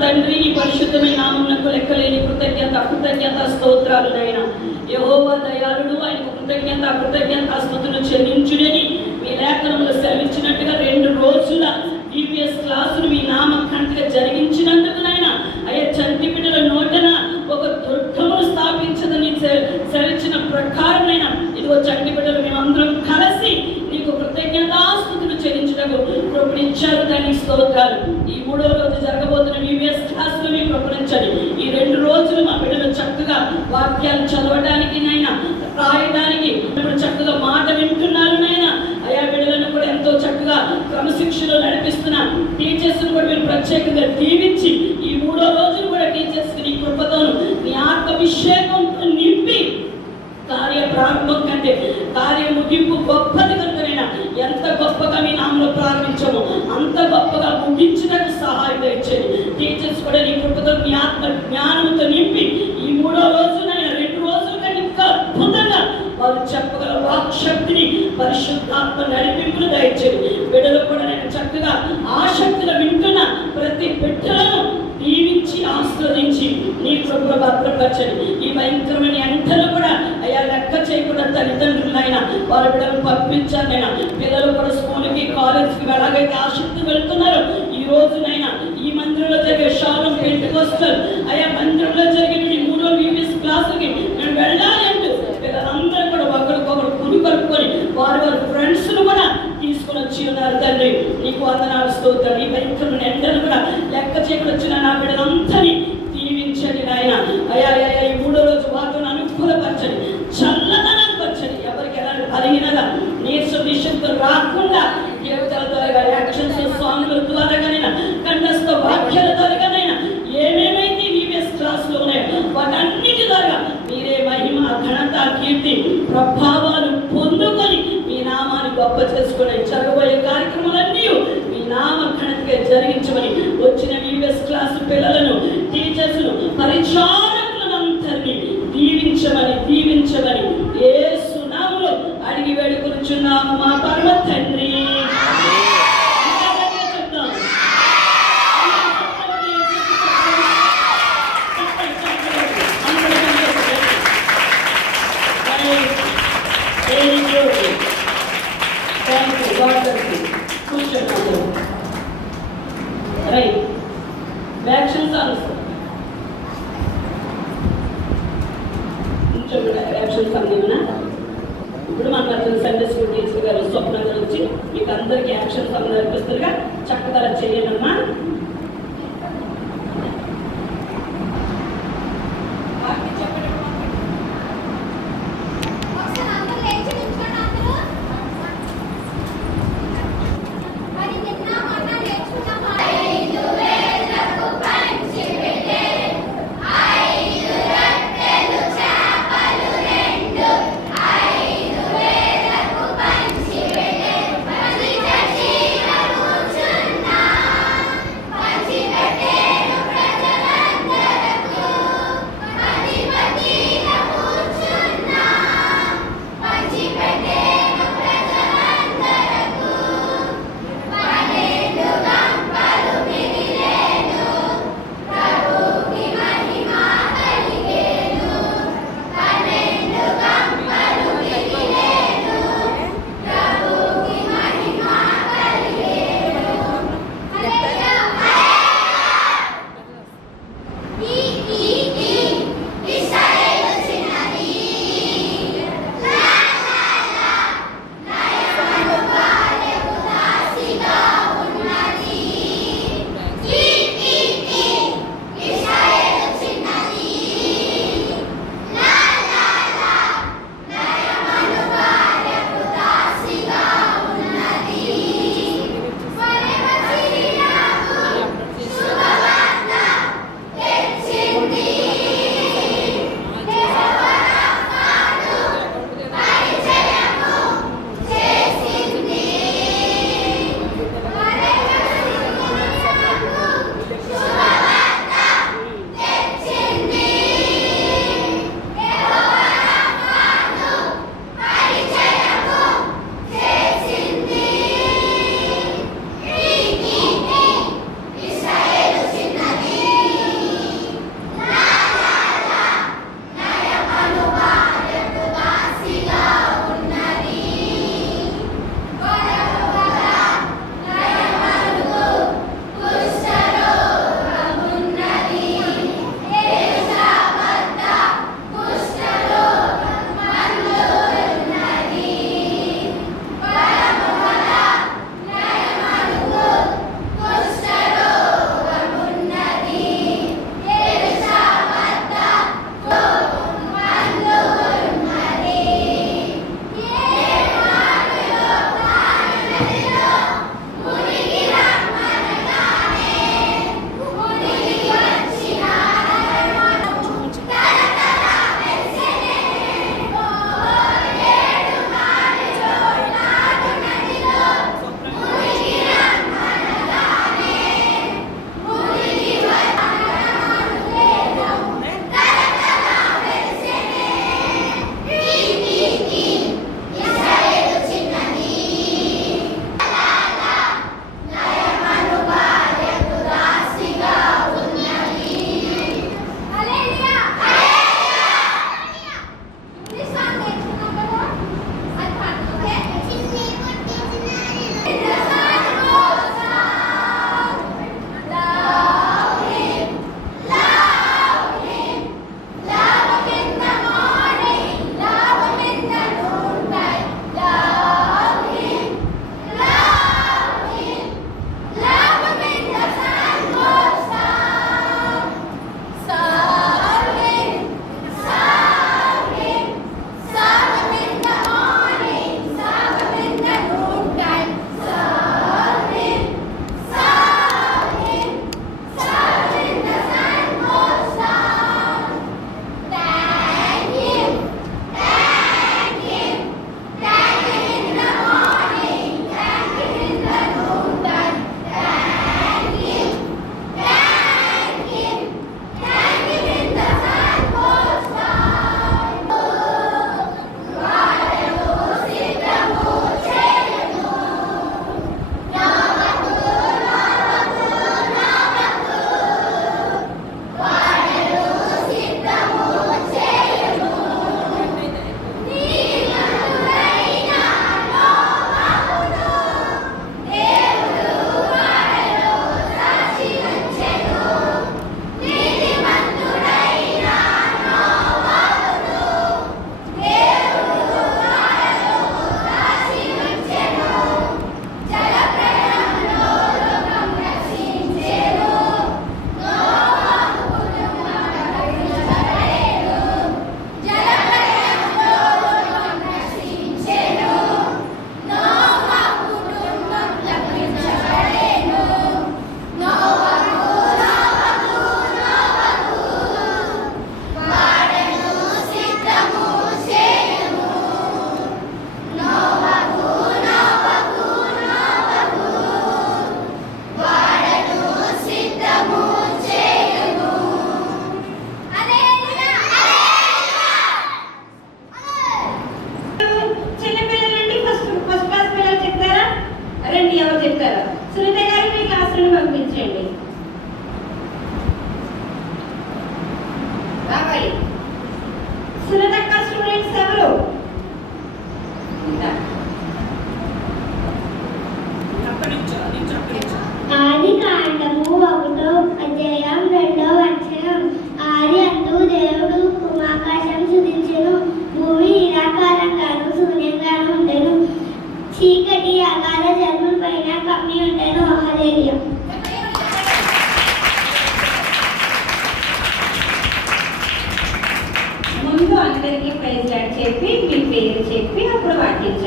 తండ్రి నీ పరిశుద్ధమైన నామమునకు లెక్కలేని కృతజ్ఞత స్తోత్రాలు నాయనా. యెహోవా దయాళుడు, ఆయనకు కృతజ్ఞత స్తుతులు చెల్లించుడని మీ లేఖనంలో సెలవిచ్చినట్టుగా 2 రోజుల డిపిఎస్ క్లాసులు మీ నామ కంటగా జరిగించినందుకు నాయనా అయ్యా చంటి బిడ్డల నోటన ఒక దుర్గమును స్థాపించదని సెలవిచ్చిన ప్రకారం అయినా ఇదిగో చంటి బిడ్డలు మేమందరం కలిసి నీకు కృతజ్ఞతాస్తుతులు చెల్లించటకు కృపణించారు. దానికి స్తోత్రాలు. ఈ 3వ రోజు జరగబోతున్న వివిఎస్ క్లాసులు మీకు కృపణించండి. ఈ 2 రోజులు మా బిడ్డలు చక్కగా వాక్యాలు చదవడానికి నైనా రాయడానికి ఇప్పుడు చక్కగా మాట వింటున్నారు నైనా. అయా బిడ్డలను కూడా ఎంతో చక్కగా క్రమశిక్షణలో నడిపిస్తున్న టీచర్స్ కూడా మీరు ప్రత్యేకంగా దీవించి ఈ 3వ రోజులు కూడా టీచర్స్ నీ కృపతోను నీ ఆత్మాభిషేకంతో నింపి కార్య ప్రారంభం కంటే కార్య ముగింపు గొప్పది కనుకనైనా ఎంత గొప్పగా మీ నామలో ప్రారంభించము అంత గొప్పగా ముగించడానికి సహాయం ఇచ్చేది. టీచర్స్ కూడా నీ కృపతో మీ ఆత్మ జ్ఞానంతో నింపి ఈ 3వ రోజునైనా 2 రోజుల కంటే ఇంకా అద్భుతంగా వారు చెప్పగల వాక్శక్తిని పరిశుద్ధాత్మ నడిపింపును దయచేది. బిడ్డలు కూడా నేను చక్కగా ఆసక్తిగా వింటున్న ప్రతి బిడ్డలను దీవించి ఆస్వాదించి నీ కృపలో భద్రపరచండి. ఈ భయంకరమైన ఎంటలు కూడా అయ్యా లెక్క చేయకుండా తల్లిదండ్రులైనా వారి బిడ్డలను పంపించాలైనా పిల్లలు కూడా స్కూల్కి కాలేజ్కి ఎలాగైతే ఆసక్తి వెళ్తున్నారో ఈ రోజునైనా ఈ మందిరంలో జరిగే షాలం పెంటెకోస్టల్ అయ్యా మందిరంలో జరిగే 3వ వివిఎస్ క్లాసులకి మేము వెళ్ళాలి అంటూ పిల్లలందరూ కూడా ఒకరికొకరు కుడి కలుపుకొని వారి ఫ్రెండ్స్ కూడా తీసుకొని వచ్చి ఉన్నారు. తండ్రి నీకు వందనాలు స్తోత్రాలు. ఈ భయంకరమైన ఎండలు కూడా లెక్క చేయకుండా వచ్చిన నా బిడ్డలందరినీ దీవించండి నాయన. అయ్యా ఈ 3వ రోజు వాటిని అనుకూలపరచండి, చల్లదనాన్ని పరచండి. ఎవరికి ఎలాంటి బలహీనత నీరసంతో రాకుండా దేవతల ద్వారా యాక్షన్స్ సాంగ్ల ద్వారాగానైనా కంఠస్థ వాక్యాల ద్వారాగానైనా ఏమేమైతే వివిఎస్ క్లాసులో ఉన్నాయో వాటన్నిటి ద్వారా మీరే మహిమ ఘనత కీర్తి ప్రభావాలు పొందుకొని మీ నామాన్ని గొప్ప చేసుకుని జరగబోయే కార్యక్రమాలన్నీ మీ నామ ఘనతగా జరిగించమని వచ్చిన వివిఎస్ క్లాసు పిల్లలను టీచర్స్ను పరిచారకులను అందరినీ దీవించమని యేసు నామములో అడిగి వేడుకొనుచున్నాము మా పరమ తండ్రి. ఇప్పుడు మన సండే స్కూల్ టీచర్ గారు స్వప్న గారు వచ్చి మీకు అందరికీ యాక్షన్ సాంగ్ నేర్పిస్తారుగా చక్కగా చేయాలమ్మా. Thank you.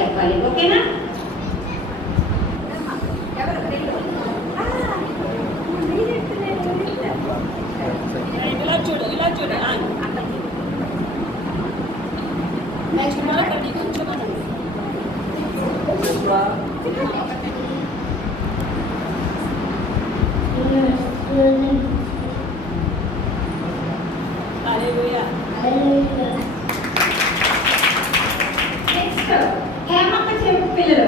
చెప్పాలి. ఓకేనా? నెక్స్ట్ హేమక్క చెప్పు పిల్లలు.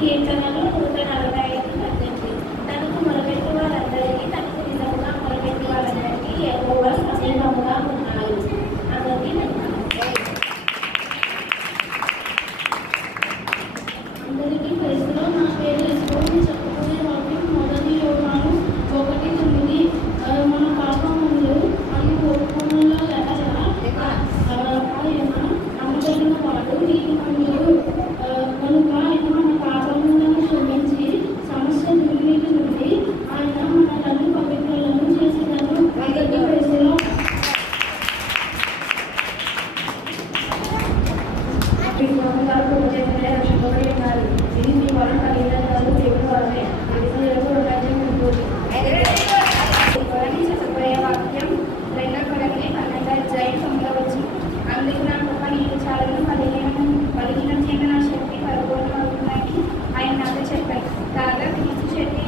కీర్తనలు 145 తనకు మొరపెట్టు వారందరికీ తనకు నిజముగా మొరపెట్టు వారందరికీ యెహోవా సమీపముగా ఉన్నాడు. అందరికీ ప్రైజ్లో నా పేరు యెహోవాను చెప్పుకునే వాక్యం మొదటి యోహాను 1:9 మన పాపములు అని ఒప్పుకొనులో ఆయన నమ్మదగిన వాడు నీతిమంతుడు కనుక ఆయన మన పాపములను క్షమించి సమస్త దుర్నీతి నుండి ఆయన మనలను పవిత్రులను చేసేదను. అందరికీ ప్రైజ్లో రక్షింపబడి ఉన్నారు. ఇది మీ వలన కలిగిన కాదు, దేవుడి వలనే. చెప్పబోయే వాక్యం 2 Corinthians 12:9 అందుకు నా గొప్ప నీకు చాలను పలికిన చేత నా శక్తి పరిపూర్ణమవుతుందని ఆయన నాతో చెప్పారు. కాగా క్రీస్తు శక్తి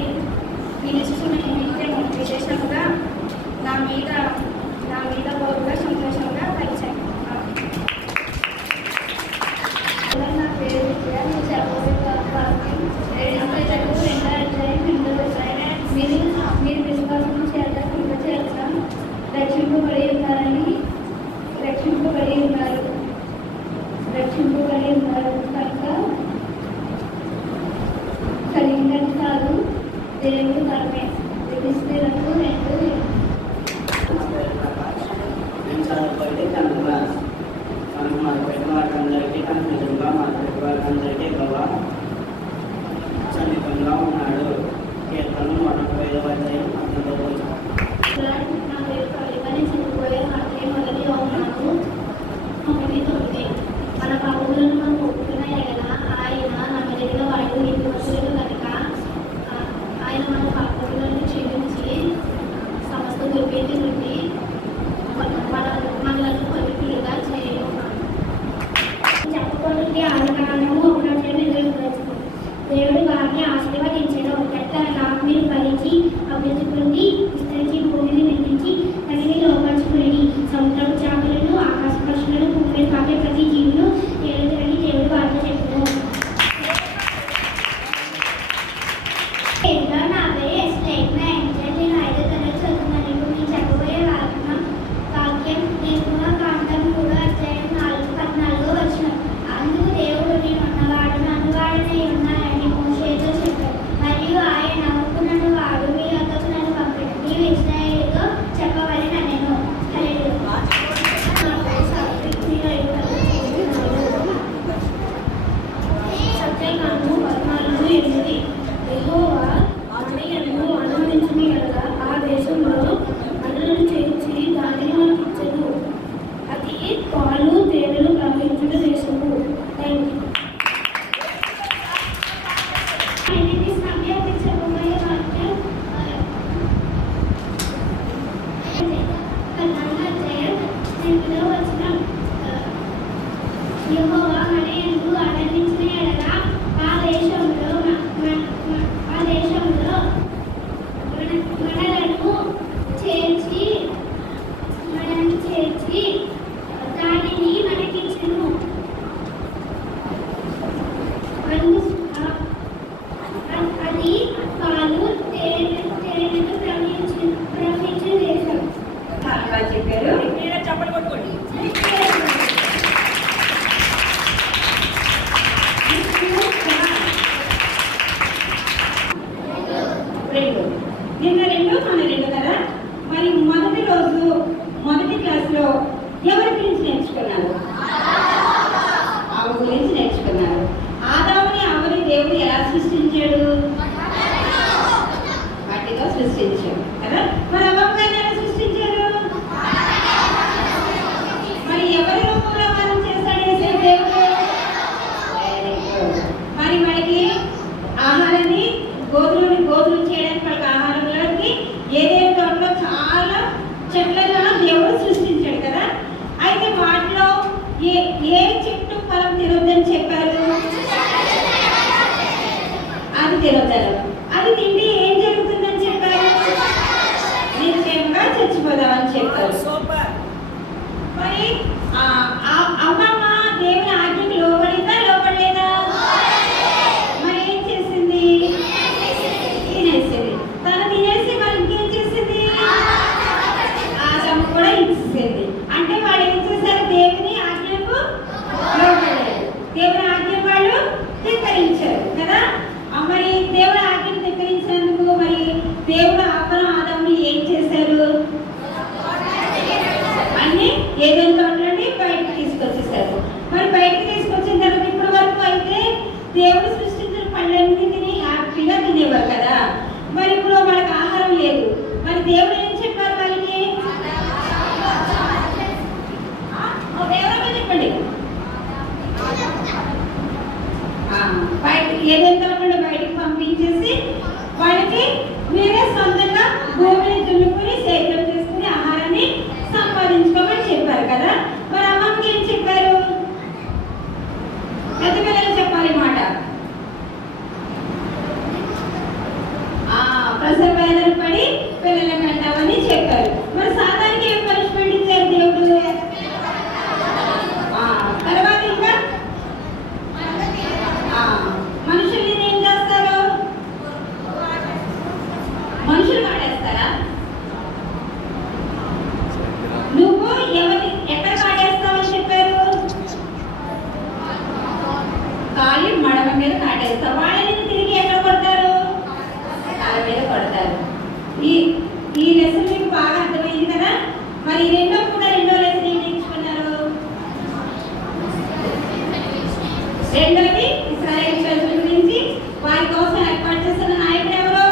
నిలుచుకున్న నిమిత్తం విశేషంగా నా మీద బహుగా సంతోషంగా పరిచయం. నా పేరు మీరు విశ్వాసం చేత కృప చేత రక్షింపబడి ఉన్నారు కనుక కలిగినది కాదు, దేవుడు కర్మే క్రీస్తులకు 2 సమీపంగా ఉన్నాడు. కీర్తనలు 145 నా పేరు కలిగని చనిపోయే వాక్యం మొదటి యోహాను 1:9 మన పాపములను మనం ఒప్పుకున్న ఎడల ఆయన నమ్మదగిన వాడు నీతిమంతుడు కనుక ఆయన మన పాపములను క్షమించి సమస్త దుర్నీతి నుండి మనలను పవిత్రులుగా చేయను. చెప్పబడి ఆదికాండము 1:8 దేవుడు వారిని ఆశీర్వదించను. ఎట్లనగా మీరు ఫలించి అభివృద్ధి పొంది విస్తరించి భూమిని నిర్మించి దానిని లోపరుచుకుని సముద్రపు చేపలను ఆకాశ పక్షులను భూమిని పాకే ప్రతి జీవును ఏలుతురని దేవుడు వారితో చెప్పారు. నా పేరు నేను 5వ తరగతి చదువుతున్నాను. ఇప్పుడు నేను చెప్పబోయే యెహోవా మన యందు ఆనందించిన ఎడల ఆ దేశంలో మనలను చేర్చి దానిని మనకిచ్చును. అది పాలు తేనెను ప్రవహించు దేశం. చెప్పారు. చెప్పలు కొట్టుకోండి. నిన్న రెండు మన రెండు కదా. మరి మొదటి రోజు మొదటి క్లాస్లో ఎవరి గురించి నేర్చుకున్నారు? ఆవు గురించి నేర్చుకున్నారు. ఆదాముని అవని దేవుడు ఎలా సృష్టించాడు? మట్టితో సృష్టించాడు కదా. మరి అవ్వగారిని ఎలా సృష్టించారు? మరి ఎవరి రూపంలో మనం చేస్తాడు దేవుడు? మరి మనకి ఆహారాన్ని గోధుమలు చేయడానికి మనకి ఆహారంలోకి ఏదైనా తోటలో చాలా చెట్లను దేవుడు సృష్టించాడు కదా. అయితే వాటిలో ఏ చెట్టు ఫలం తినొద్దని చెప్పారు? అది తినొద్దారు. అది తిండి ఏం జరుగుతుందని చెప్పారు? నిశ్చయంగా చచ్చిపోదామని చెప్పారు. మరి అమ్మమ్మ దేవుని ఆజ్ఞకి లోబడిందా లోబడలేదా? మరి ఏం చేసింది? తినేసింది. తను తినేసి మరి ఇంకేం చేసింది? ఆదమ్మ కూడా ఇచ్చేసింది. అంటే వాళ్ళు ఏం చేశారు? దేవుని ఆజ్ఞకు లోబడలేదు. దేవుని ఆజ్ఞ వాళ్ళు ధిక్కరించారు కదా. మరి దేవుడు ఆజ్ఞను ధిక్కరించినందుకు మరి దేవుడు ఆదమ్ని ఏం చేశారు? అన్ని ఏదైనా తోటలోని బయటకు తీసుకొచ్చేసారు. మరి బయటకు తీసుకొచ్చిన తర్వాత ఇప్పటి వరకు అయితే దేవుడు సృష్టించిన పళ్ళన్నీ తిని హ్యాపీగా తినేవారు కదా. మరి ఇప్పుడు వాళ్ళకి ఆహారం లేదు. మరి దేవుడు ఏం చెప్పారు వాళ్ళకి? దేవుడు చెప్పండి. బయటకి ఏదైనా తోటలో బయటకు పంపించేసి వాళ్ళకి మీరే సొంతంగా భూమిని దున్నుకుని సేద్యం చేసుకుని ఆహారాన్ని సంపాదించుకోమని చెప్పారు కదా. మరి అమ్మకి ఏం చెప్పారు? పెద్ద పిల్లలు చెప్పాలి మాట. ప్రసవ వేదన పడి పిల్లల కంటామని చెప్పారు. మరి సాధారణంగా ఏం పనిష్మెంట్ ఇచ్చారు దేవుడు? తర్వాత ఇంకా మనుషుల్ని ఏం చేస్తారు? మనుషులు కాడేస్తారా? నువ్వు ఎవరిని ఎక్కడ కాడేస్తావని చెప్పారు? కాలి మడమ మీద కాటేస్తావు. వాళ్ళని తిరిగి ఎక్కడ కొడతారు? కాళ్ళ మీద కొడతారు. ఈ లెసన్ మీకు బాగా అర్థమైంది కదా. మరి రెండో లెసన్ ఏం నేర్చుకున్నారు? రెండోది ఇశ్రాయేలు ప్రజల గురించి వారి కోసం ఏర్పాటు చేస్తున్న నాయకుడు ఎవరు?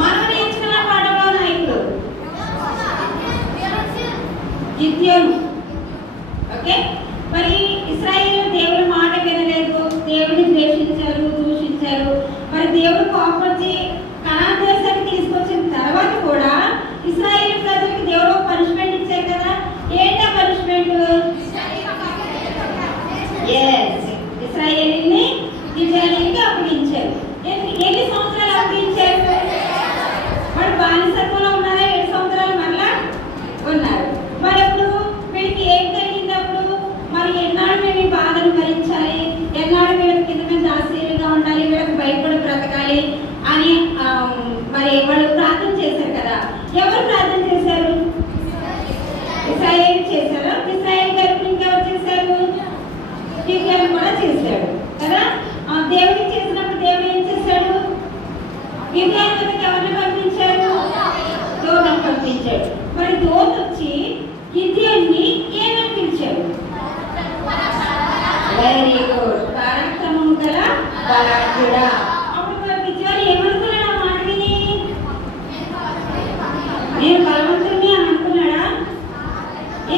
మనం నేర్చుకున్న పాఠంలో నాయకుడు గిద్యోను. ఓకే. మరి ఇశ్రాయేలు దేవుడి మాట వినలేదు, దేవుడిని ద్వేషించారు, దూషించారు. మరి దేవుడు కోపొచ్చి కనాన్ దేశానికి తీసుకొచ్చిన తర్వాత కూడా ఇశ్రాయేలు ప్రజలకు దేవుడు పనిష్మెంట్ ఇచ్చారు కదా. ఏంటా పనిష్మెంట్? ఇశ్రాయేలుని ఇజ్రాయేలుకి అప్పగించారు. ఎన్ని సంవత్సరాలు అప్పగించారు? వాడు బానిసత్వంలో ఉన్నారా? 7 సంవత్సరాలు మరలా ఉన్నారు. మరి అప్పుడు వీడికి ఏం కలిగినప్పుడు మరి ఎన్నాడు మేము ఈ బాధను భరించాలి, ఎన్నాడు వీళ్ళకి కింద మీద దాసీలుగా ఉండాలి, వీళ్ళకి భయపడి బ్రతకాలి అని మరి వాళ్ళు ప్రార్థన చేశారు కదా. ఎవరు ప్రార్థన చేశారు? ఇశ్రాయేలు చేశారు. ఇశ్రాయేలు గారు ఇంకెవరు చేశారు? గిద్యోను కూడా చేశాడు కదా. దేవుడికి చేసినప్పుడు దేవుడు ఏం చేశాడు? గిద్యోను వద్దకు ఎవరిని పంపించాడు? దూతను పంపించాడు. మరి దూత వచ్చి గిద్యోన్ని ఏమని పిలిచాడు? వెరీ గుడ్, పరాక్రమం గల బలాఢ్యుడా. అప్పుడు గిద్యోను ఏమనుకున్నాడు? ఆ మాట విని నేను బలవంతుడిని అని అనుకున్నాడా?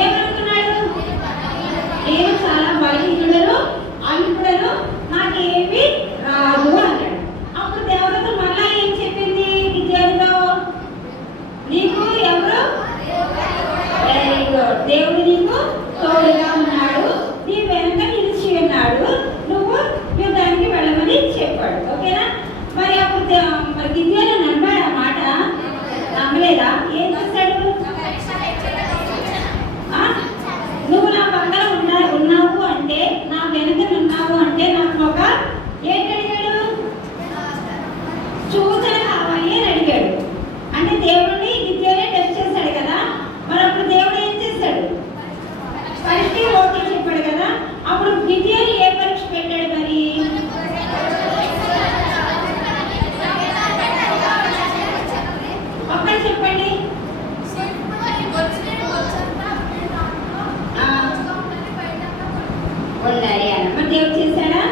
ఏమనుకున్నాడు? నేను చాలా బలహీనుడను, అల్పుడను, నాకేమి రాదు అన్నాడు. అప్పుడు దేవత మళ్ళా ఏం చెప్పింది గిద్యోనుతో? నీకు ఎవరు గుడ్. దేవుడు నీకు తోడుగా ఉన్నాడు, నీ వెనక నిలిచి ఉన్నాడు, నువ్వు యుద్ధానికి వెళ్ళమని చెప్పాడు. ఓకేనా? మరి అప్పుడు మరి గిద్యోను నమ్మాడు ఆ మాట? నమ్మలేదా? ఏం చేశాడు? నువ్వు నా పక్కన ఉన్నావు అంటే, నా వెనక ఉన్నావు అంటే నాకు ఒక ఏంటి అడిగాడు? సూచన కావాలి అని అడిగాడు. అంటే దేవుడిని గిద్యోనే టెస్ట్ చేశాడు కదా. మరి అప్పుడు దేవుడు ఏం చేశాడు? పరీక్ష ఓకే చెప్పాడు కదా. అప్పుడు గిద్యోని ఏ పరీక్ష పెట్టాడు మరి? ఒక్కటి చెప్పండి. ఉండాలి అన్న. మరి దేవుడు చేశాడా?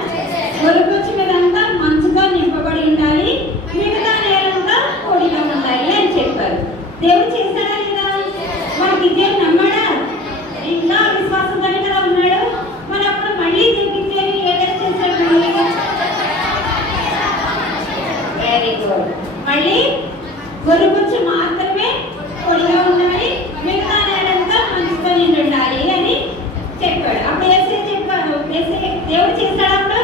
ఒలికొచ్చి మీదంతా మంచుగా నింపబడి ఉండాలి, మిగతా నేలంతా పొడిగా ఉండాలి అని చెప్పారు. దేవుడు చేశాడా లేదా? మరి గిద్యోను నమ్మాడా? ఇంకా విశ్వాసంతోనే కదా ఉన్నాడు. మరి అప్పుడు మళ్ళీ గిద్యోను ఏ టెస్ట్ చేశాడు? Very good. మళ్ళీ ఒలికొచ్చి మాత్రమే పొడిగా ఉండాలి, మిగతా నేలంతా మంచుతో నిండి ఉండాలి అని చెప్పాడు. అప్పుడు దేవుడు చేశాడు. అప్పుడు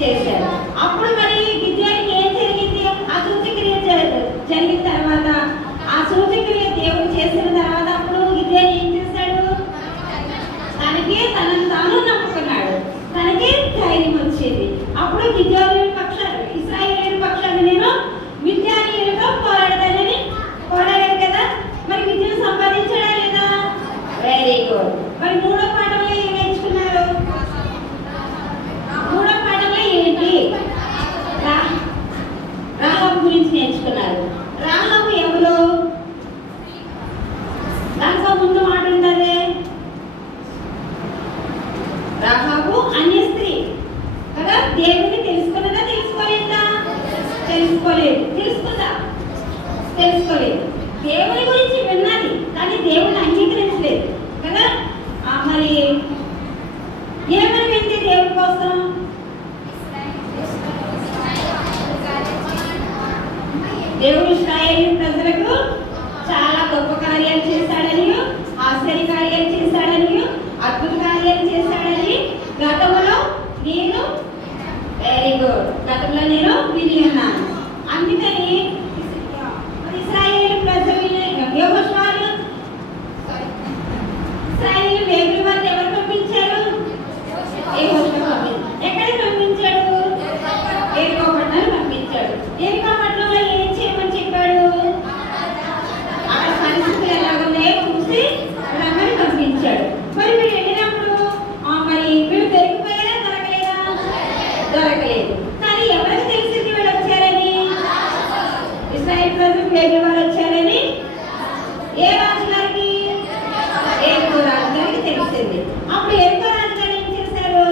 చేశాడు. అప్పుడు మరి గిద్యోనికి ఏం జరిగింది? ఆ సూచక్రియ జరిగిన తర్వాత, ఆ సూచక్రియ దేవుడు చేసిన తర్వాత అప్పుడు గిద్యోను ఏం చేశాడు? తనకి తనను తాను నమ్ముకున్నాడు, తనకి ధైర్యం వచ్చింది. అప్పుడు గిద్యోను పక్షాలు, ఇశ్రాయేలు పక్షాలు నేను మిద్యానీయులతో పోరాడతానని పోరాడారు కదా. మరి విజయం సంపాదించడా లేదా? Very good. మరి మూడో పాఠంలో ఏం నేర్చుకున్నారు? మూడో పాఠంలో ఏంటి? రాహాబు గురించి నేర్చుకున్నారు. రాహాబు ఎవరు? దాంట్లో ముందు మాట ఉంటుందే, రాహాబు అన్య స్త్రీ కదా. దేవుడిని తెలుసుకున్నదా? తెలుసుకోలేదా? తెలుసుకోలేదు. తెలుసుకుందా? తెలుసుకోలేదు. దేవుని గురించి విన్నది కానీ దేవుడిని అంగీకరించలేదు కదా. మరి ఏమని వింది దేవుడి కోసం? దేవుడు ఇశ్రాయేలు ప్రజలకు చాలా గొప్ప కార్యాలు చేశాడని, ఆశ్చర్య కార్యాలు చేశాడని, అద్భుత కార్యాలు చేశాడని గతంలో నేను వెరీ గుడ్ గతంలో నేను విని ఉన్నాను. అందుకని ఇశ్రాయేలు ప్రజలు యెహోషువను ఇశ్రాయేలు వేగుల వారిని ఎవరు పంపించారు? యెహోషువ పంపించాడు. ఎక్కడికి పంపించాడు? ఎరికో పట్టణానికి పంపించాడు. ఎరికో పట్టణంలో ఏం చేయమని చెప్పాడు? అక్కడ పరిస్థితులు ఎలాగున్నాయో చూసి రమ్మని పంపించాడు. మరి వీళ్ళు వెళ్ళినప్పుడు మరి వీళ్ళు దొరికిపోయారా? దొరకలేదా? దొరకలేదు. కానీ ఎవరికి తెలిసింది వీళ్ళు వచ్చారని? ఇశ్రాయేలు ప్రజలకు వేగుల వారు వచ్చారని ఏ రాజుగారికి? ఎరికో రాజుగారికి తెలిసింది. అప్పుడు ఎరికో రాజుగారు ఏం చేశారు?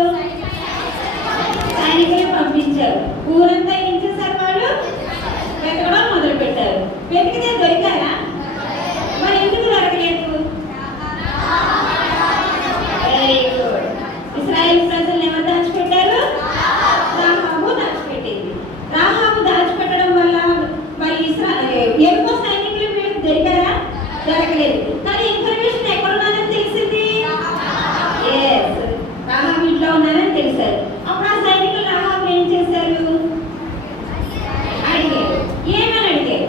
సైనికులు పంపించారు. ఊరంతా ఏం చేశారు? వాళ్ళు వెతకడం మొదలు పెట్టారు. వెతికితే దొరికారా? మరి ఎందుకు దొరకలేదు? Very good. ఇశ్రాయేలు ప్రజలను ఎవరు దాచిపెట్టారు? రాహాబు దాచిపెట్టింది. రాహాబు దాచిపెట్టడం వల్ల మరి ఎరుకో సైనికులు వీళ్ళకి దొరికారా? దొరకలేదు. కానీ ఇన్ఫర్మేషన్ ఎక్కడున్నారని తెలిసింది? రాహాబు ఇంట్లో ఉన్నారని తెలిసారు. అప్పుడు ఆ సైనికులు రాహాబు ఏం చేశారు? అడిగారు. ఏమని అడిగారు?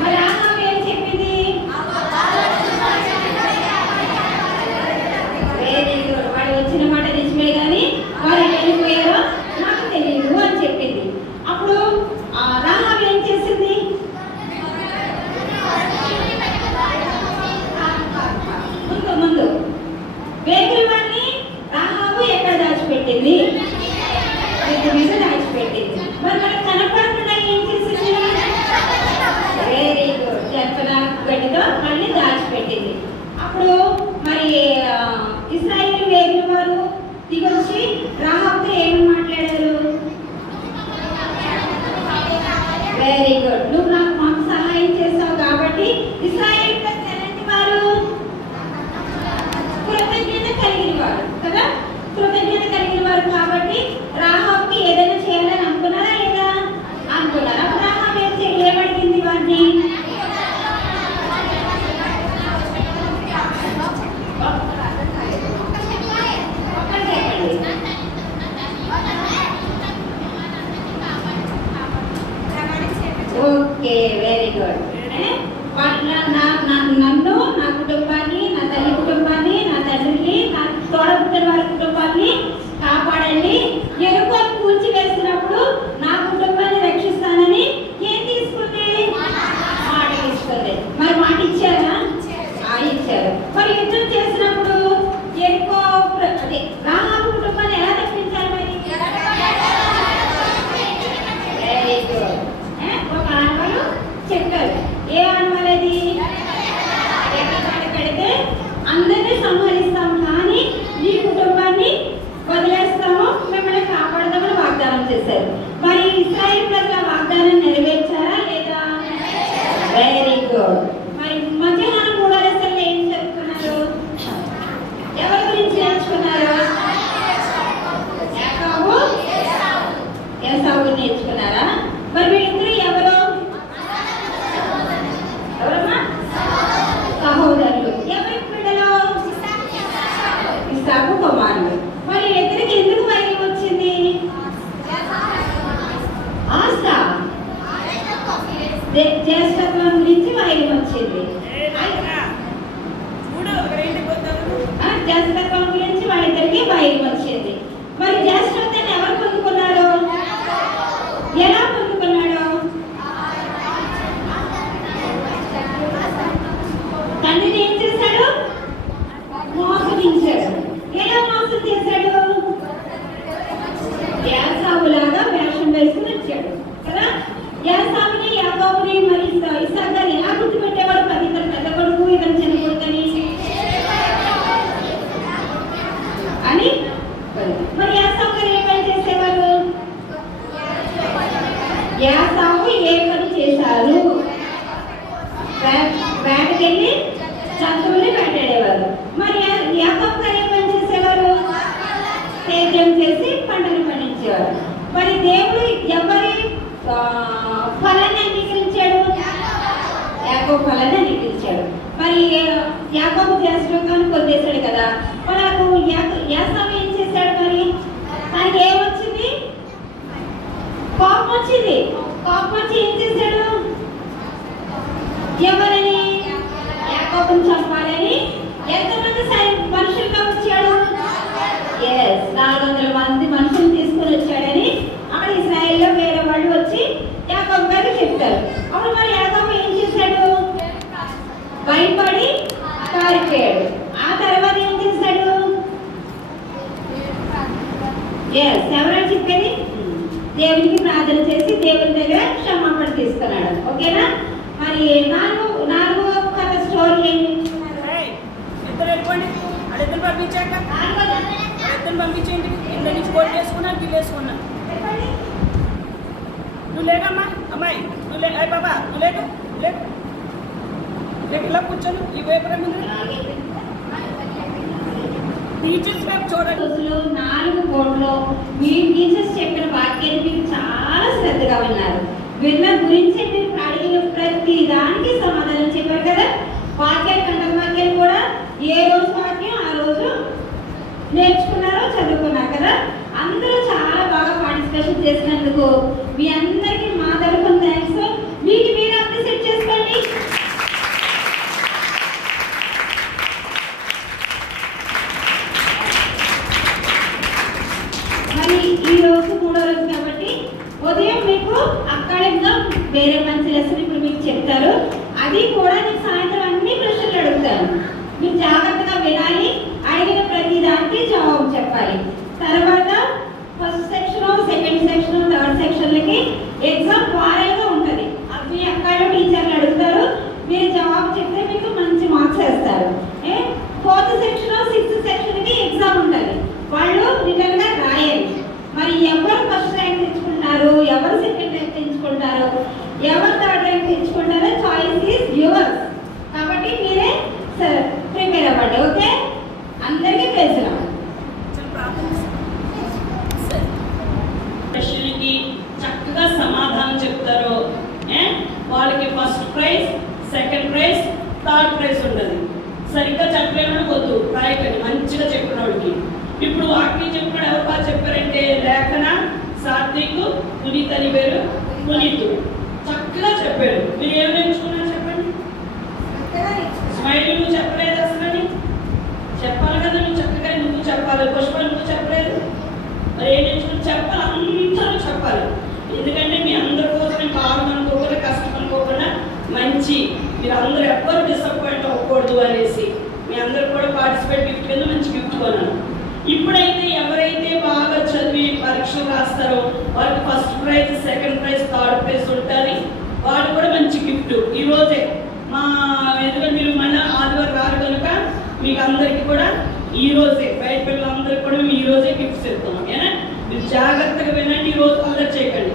మరి రాహాబు ఏం చెప్పింది? Very good. వాడు వచ్చిన మాట నిజమే కానీ వారు వెళ్ళిపోయారో నాకు తెలియదు అని చెప్పింది. అప్పుడు రాహాబు ఏం చేసింది? ముందు వేగుల వారిని రాహాబు ఎక్కడ దాచిపెట్టింది? మీద దాచిపెట్టింది. మరి మనకు కనపడకుండా ఏం చేసింది? Very good. జంపన గడ్డితో మళ్ళీ దాచిపెట్టింది. అప్పుడు మరి ఇశ్రాయేలు వేగుల వారు దిగొచ్చి రాహాబుతో ఏమని మాట్లాడారు? Very good. నువ్వు మాకు సహాయం చేస్తావు కాబట్టి ఇశ్రాయేలు ప్రజలు ఎలాంటి వారు? కృతజ్ఞత కలిగిన వారు కదా. కృతజ్ఞత కలిగిన వారు కాబట్టి రాహాబుకి ఏదైనా చేయాలని అనుకున్నారా లేదా? అనుకున్నారు. అప్పుడు రాహాబు ఏమడిగింది వారిని? Okay, very good. నన్ను, నా కుటుంబాన్ని, నా తల్లి కుటుంబాన్ని, నా తండ్రిని, నా తోడబుట్టిన వారి కుటుంబాన్ని కాపాడండి. ఎరుకో కూల్చి వేసినప్పుడు నా కుటుంబాన్ని రక్షిస్తానని ఏం తీసుకుంది? మాట తీసుకుంది. మరి మాట ఇచ్చారా? ఇచ్చారు. మరి యుద్ధం చేసినప్పుడు ఎరుకో అదే రాహాబు కుటుంబాన్ని ఎలా తప్పించారు? మరి వెరీ గుడ్. ఒక ఆనవాళ్ళు చెప్పారు. ఏ ఆనవాళ్ళు అది? కడితే అందరినీ సంహరిస్తాం, కానీ ఈ కుటుంబాన్ని వదిలేస్తాము, మిమ్మల్ని కాపాడదామని వాగ్దానం చేశారు. మరి ఇశ్రాయేలు ప్రజల వాగ్దానం నెరవేర్చారా లేదా? Very good. మరి మధ్యాహ్నం 3 లెసన్లు ఏం చెప్తున్నారు? ఎవరి గురించి నేర్చుకున్నారు? యాకోబు, ఏసావు నేర్చుకున్నారా? మరి వీళ్ళిద్దరూ ఎవరు? ఎవరమ్మా? సహోదరులు. ఎవరి పిల్లలు? ఇస్సాకు కుమారులు. మరి ఇద్దరికి ఎందుకు వైరం వచ్చింది? ఆశ, జ్యేష్ఠత్వం గురించి వైరం వచ్చింది. జ్యేష్ఠత్వం గురించి వాళ్ళిద్దరికి వైరం వచ్చింది. మరి జ్యేష్ఠత్వాన్ని ఎవరు పొందుకున్నాడు? ఎలా పొందుకున్నాడు? తండ్రిని ఏం చేశాడు? మోసగించాడు. ఎలా మోసం చేశాడు? యాకోబులాగా వేషం వేసుకుని వచ్చాడు కదా. యాకోబుని, యాకోబుని మరి ఇస్సాకు గారు ఎలా గుర్తుపెట్టేవాడు? ఇతను పెద్ద కొడుకు, ఇతను చిన్న కొడుకని అని. మరి యాకోబు గారు ఏ పని చేసేవారు? యాకోబు ఏ పని చేశారు? వేటకెళ్ళి జంతువుల్ని వేటాడేవారు. మరి యాకోబు గారు ఏ పని చేసేవారు? సేద్యం చేసి పంటను పండించేవారు. మరి దేవుడు ఎవరి ఫలాన్ని అంగీకరించాడు? యాకోబు ఫలాన్ని అంగీకరించాడు. మరి యాకోబు జ్యేష్ఠత్వాన్ని పొందేశాడు కదా. మనకు యాకోబు ఏం చేశాడు? మరి తనకి ఏమొచ్చింది? కోపం వచ్చింది. కోపం వచ్చి ఏం చేశాడు? ఎవరిని? యాకోబుని చంపాలని ఎంతమంది మనుషులుగా వచ్చాడు? 400 మంది మనుషులు తీసుకుని వచ్చాడని అక్కడ ఇశ్రాయేల్లో వేరే వాళ్ళు వచ్చి యాకోబు గారికి చెప్తారు. అప్పుడు మరి యాకోబు ఏం చేశాడు? భయపడి పారిపోయాడు. ఆ తర్వాత ఏం చేశాడు? ఎవరైనా చెప్పేది? దేవునికి ప్రార్థన చేసి దేవుని దగ్గర క్షమాపణ తీసుకున్నాడు. ఓకేనా? మరి నాలుగో కథ స్టోరీ ఏంటి? పంపించేయండి. ఇంత నుంచి కోట్ వేసుకున్నా, గిల్ వేసుకున్నా. నువ్వు లేకమ్మా, అమ్మాయి నువ్వు లే. అయ్యి బాబా నువ్వు లేక లేక ఇలా కూర్చొని ఈ పేపర్ ముందు టీచర్స్ వైపు చూడండి. 4 కోట్లో మీ టీచర్స్ చెప్పిన వాక్యాన్ని మీరు చాలా శ్రద్ధగా విన్నారు. విన్న గురించి మీరు అడిగిన ప్రతి దానికి సమాధానం చెప్పారు కదా. వాక్యాలు కంటే వాక్యాలు కూడా ఏ రోజు వాక్యం ఆ రోజు నేర్చుకున్నారో చదువుకున్నారు కదా. అందరూ చాలా బాగా పార్టిసిపేషన్ చేసినందుకు మీ అందరికీ మా తరఫున థ్యాంక్స్. మీకు మీరు అప్రిషియేట్ చేసుకోండి. మరి ఈ రోజు 3వ రోజు కాబట్టి ఉదయం మీకు అకాడమిక్గా వేరే మంచి లెసన్ ఇప్పుడు మీకు చెప్తారు. అది కూడా నేను సాయంత్రం అన్ని ప్రశ్నలు అడుగుతాను. మీరు జాగ్రత్తగా వినాలి. అడిగిన ప్రతి దానికి జవాబు చెప్పాలి. తర్వాత first section, second section, third సెక్షన్లకి ఎగ్జామ్ వారాలుగా ఉంటుంది. అవి అక్కడ టీచర్లు అడుగుతారు. మీరు జవాబు చెప్తే మీకు మంచి మార్క్స్ వేస్తారు. 4th సెక్షన్, 6th సెక్షన్కి ఎగ్జామ్ ఉంటుంది. వాళ్ళు రిటర్న్గా రాయాలి. మరి ఎవరు ఫస్ట్ ర్యాంక్ తెచ్చుకుంటారు, ఎవరు సెకండ్ ర్యాంక్ తెచ్చుకుంటారు, ఎవరు థర్డ్ ర్యాంక్ తెచ్చుకుంటారో చాయిస్ ఈజ్ యువర్స్. కాబట్టి మీరే ప్రిపేర్ అవ్వండి. ఓకే? అందరికీ ప్రెజర్ ప్రశ్నలకి చక్కగా సమాధానం చెప్తారు. వాళ్ళకి first prize, second prize, third prize ఉండదు. సరిగ్గా చెప్పలేమని వద్దు, రాయకండి. మంచిగా చెప్పిన వాడికి. ఇప్పుడు వాక్యం చెప్పినాడు. ఎవరు బాగా చెప్పారంటే లేఖన, సాత్విక్, పునీత్ అని పేరు. పునీత్ చక్కగా చెప్పాడు. అందరూ ఎవ్వరు డిసప్పాయింట్ అవ్వకూడదు అనేసి మీ అందరూ కూడా పార్టిసిపేట్ గిఫ్ట్ కింద మంచి గిఫ్ట్ కొన్నాను. ఇప్పుడైతే ఎవరైతే బాగా చదివి పరీక్షలు రాస్తారో వాళ్ళకి first prize, second prize, third prize ఉంటుంది. వాళ్ళు కూడా మంచి గిఫ్ట్ ఈరోజే మా ఎందుకంటే మీరు మళ్ళీ ఆదివారం రారు కనుక మీకు అందరికీ కూడా ఈరోజే బయట పిల్లలందరికీ కూడా మేము ఈరోజే గిఫ్ట్స్ ఇస్తాం. ఏనా మీరు జాగ్రత్తగా వినండి. ఈరోజు అల్లరి చేయకండి,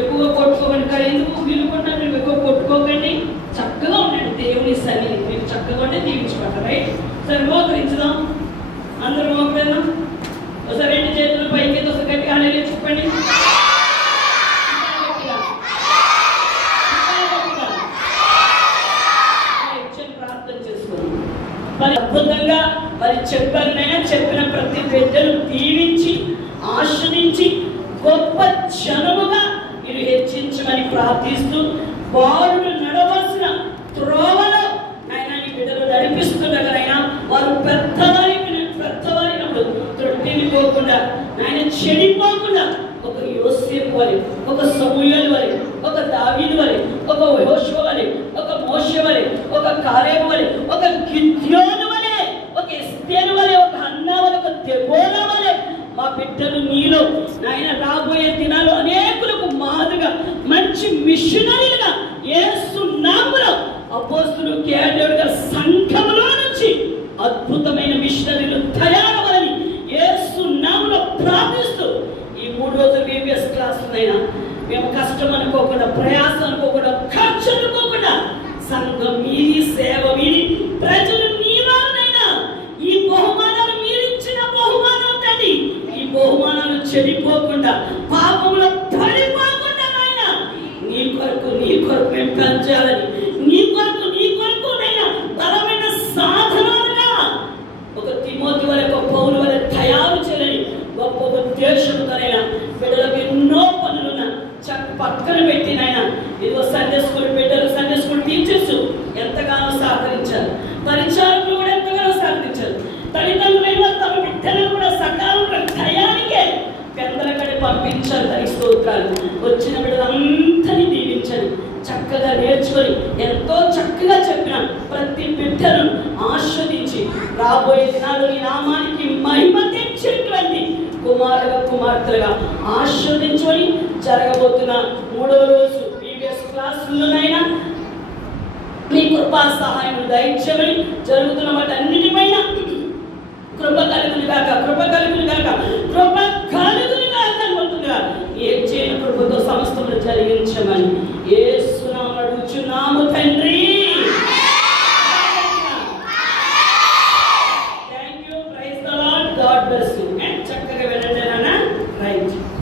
ఎక్కువగా కొట్టుకోకండి. కానీ ఎందుకు వీలుకుంటారు మీరు ఎక్కువ కొట్టుకోకండి, చక్కగా ఉండండి. దేవుని సన్నిధి మీరు చక్కగా ఉంటే దీవించుకుంటారు. రైట్? సరే మోకరించుదాం, అందరూ మోకరిద్దాం. ఒకసారి రెండు చేతులు పైకి ఒకసారి గట్టిగా హల్లెలూయా చెప్పండి. ప్రార్థన చేసుకోండి. మరి అద్భుతంగా మరి చెప్పారనైనా చెప్పిన ప్రతి బిడ్డను దీవించి ఆశ్రయించి గొప్ప జనముగా మీరు హెచ్చించమని ప్రార్థిస్తూ వారు నడవలసిన త్రోవలో నాయన ఈ బిడ్డలు నడిపిస్తుండగానైనా వారు పెద్దవారినప్పుడు త్రొట్టిపోకుండా నాయన చెడిపోకుండా ఒక యోసేపు వలె, ఒక సమూయేలు వలె, ఒక దావీదు వలె, ఒక యెహోషువ వలె, ఒక మోషే వలె, ఒక కాలేబు వలె, ఒక గిద్యోను వలె, ఒక ఎస్తేరు వలె, ఒక హన్నా వలె, ఒక దెబోరా వలె మా బిడ్డలు నీలో నాయన రాబోయే దినాలు అనేకులకు మాదిరిగా మంచి మిషనరీలుగా యేసు నామములో అపోస్తలులు కేడేడుగా సంఘములో నుంచి అద్భుతమైన మిషనరీలు తయారవ్వాలని యేసు నామములో ప్రార్థిస్తూ ఈ 3 రోజులు VBS క్లాసులైనా మేము కష్టం అనుకోకుండా, ప్రయాసం అనుకోకుండా, ఖర్చు అనుకోకుండా సంఘం మీది, సేవ మీది, ప్రజలు మీ వారినైనా ఈ బహుమానాలు మీరిచ్చిన బహుమానాలు తండ్రి, ఈ బహుమానాలు చెడిపోకుండా, పాపంలో పడిపోకుండా నాయన నీ కొరకు మేము పెంచాలని, నీ కొరకు నైనా బలమైన సాధనాలుగా ఒక తిమోతి వలె, ఒక పౌలు వలె తయారు చేయాలని గొప్ప ఉద్దేశంతోనైనా బిడ్డలకు ఎన్నో పనులున్నా పక్కన పెట్టి నాయన ఇదిగో సండే స్కూల్ బిడ్డలు, సండే స్కూల్ టీచర్స్ ఎంతగానో సహకరించారు, పరిచారకులు కూడా ఎంతగానో సహకరించారు, తల్లిదండ్రులైన తమ బిడ్డలను కూడా సకాలంలో టయానికే పెద్దలకడే పంపించారు. దానికి స్తోత్రాలు. వచ్చిన బిడ్డలందరినీ దీవించండి. చక్కగా నేర్చుకొని ఎంతో చక్కగా చెప్పిన ప్రతి బిడ్డను ఆస్వాదించి రాబోయే దినాలు నీ నామానికి మహిమ తెచ్చేటువంటి కుమార్తెలుగా ఆస్వాదించుకొని జరగబోతున్న 3వ రోజు VBS క్లాసులోనైనా నీ కృపా సహాయం దయచేయమని జరుగుతున్న వాటన్నిటిపైన కృప కలుగును గాక అనుకుంటుందిగా ఏం చేయని కృపతో సమస్తమును జరిగించమని యేసు నామమున అడుగుచున్నాము తండ్రి.